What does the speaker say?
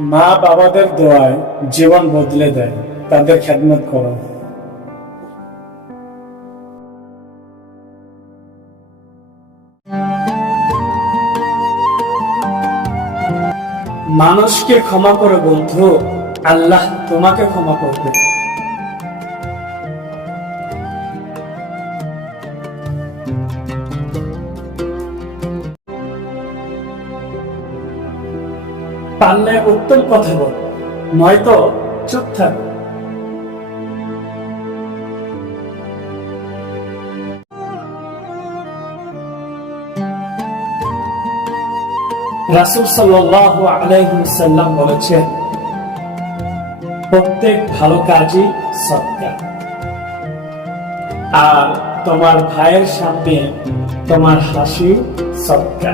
মা বাবাদের দোয়ায় জীবন বদলে দেয়, তাদের খেদমত করো। মানুষকে ক্ষমা করো বন্ধু, আল্লাহ তোমাকে ক্ষমা করবে। পারলে উত্তম কথা বল, নয়তো চুপ থাক। রাসূল সাল্লাল্লাহু আলাইহি ওয়াসাল্লাম বলেছেন, প্রত্যেক ভালো কাজই সদকা। আর তোমার ভাইয়ের সামনে তোমার হাসি সদকা।